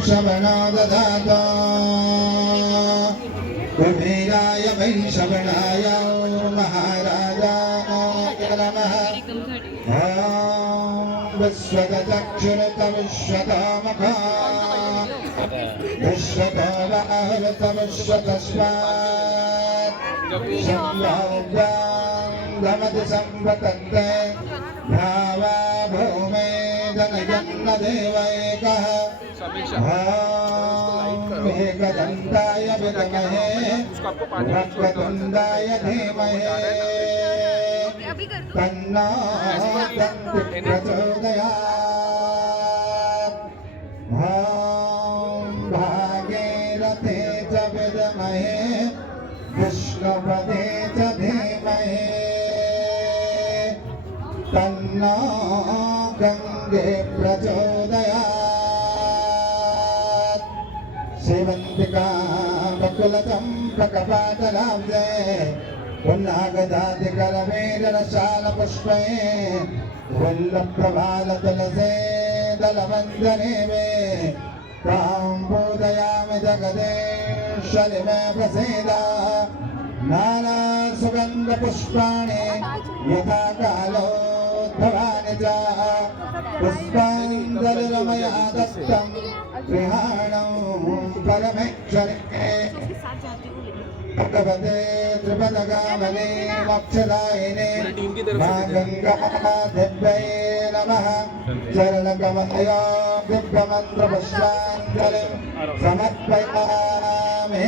वैश्रवणो ददातु कुबेराय वैश्रवणाय महाराजाय नमः। विश्वतचक्षुरुत विश्वतोमुखा विश्वतोऽवहृत विश्वतस्मात् संभव्यां संपतन्ते भावा भूमे जनयन्न देवैकः एकदन्ताय विद्महे वक्रतुण्डाय धीमहि तन्नो दन्ति प्रचोदयात्। भागीरथे च विद्महे विष्णुपदे च धीमहि तन्नो गङ्गे प्रचोदयात्। सेवन्तिका बकुलचम्पकपाटलाब्जे पुन्नागजातिकरवेरशालपुष्पे वल्लभप्रभालतुलसे दलवन्दने मे तां पूजयामि जगदीश्वरि मे प्रसीद। नानासुगन्धपुष्पाणि यथा कालोद्भवानि च पुष्पाञ्जलिर्मया दत्तं गृहाणं परमेश्वरे भगवते त्रिपदगामिने मोक्षदायिने मा गङ्गादेव्यै नमः। चरणकमलयो दिव्यमन्त्रपुष्पाञ्जलिं समर्पयामि।